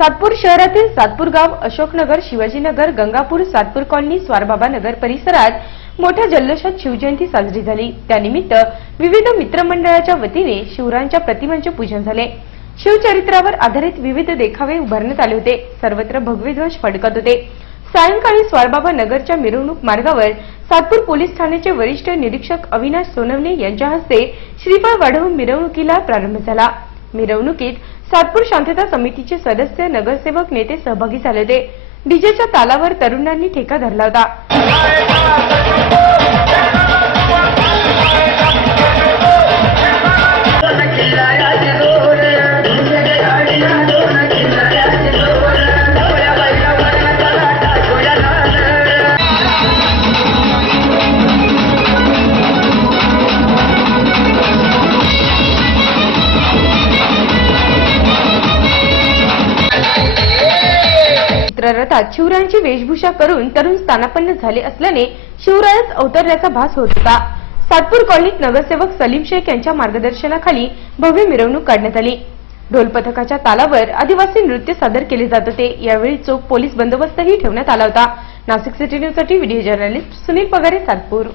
सातपूर शहरातील सातपूर गाव अशोकनगर शिवाजीनगर गंगापूर सातपूर कॉलनी स्वारबाबा नगर परिसरात मोठ्या जल्लोषात शिवजयंती साजरी झाली. त्यानिमित्त विविध मित्रमंडळाच्या वतीने शिवरायांच्या प्रतिमांचे पूजन झाले. शिवचरित्रावर आधारित विविध देखावे उभारण्यात आले होते. सर्वत्र भगवे ध्वज फडकत होते. सायंकाळी स्वारबाबा नगरच्या मिरवणूक मार्गावर सातपूर पोलीस ठाण्याचे वरिष्ठ निरीक्षक अविनाश सोनवणे यांच्या हस्ते श्रीफळ वाढवून मिरवणुकीला प्रारंभ झाला. मिरवणुकीत सातपूर शांतता समितीचे सदस्य नगरसेवक नेते सहभागी झाले होते डीजेच्या तालावर तरुणांनी ठेका धरला होता. चित्ररथात शिवरायांची वेशभूषा करून तरुण स्थानापन्न झाले असल्याने शिवरायच अवतरल्याचा भास होत होता. सातपूर कॉलनीत नगरसेवक सलीम शेख यांच्या मार्गदर्शनाखाली भव्य मिरवणूक काढण्यात आली. ढोल पथकाच्या तालावर आदिवासी नृत्य सादर केले जात होते. यावेळी चोख पोलीस बंदोबस्तही ठेवण्यात आला होता. नाशिक सिटी न्यूजसाठी व्हिडिओ जर्नलिस्ट सुनील पगारे सातपूर.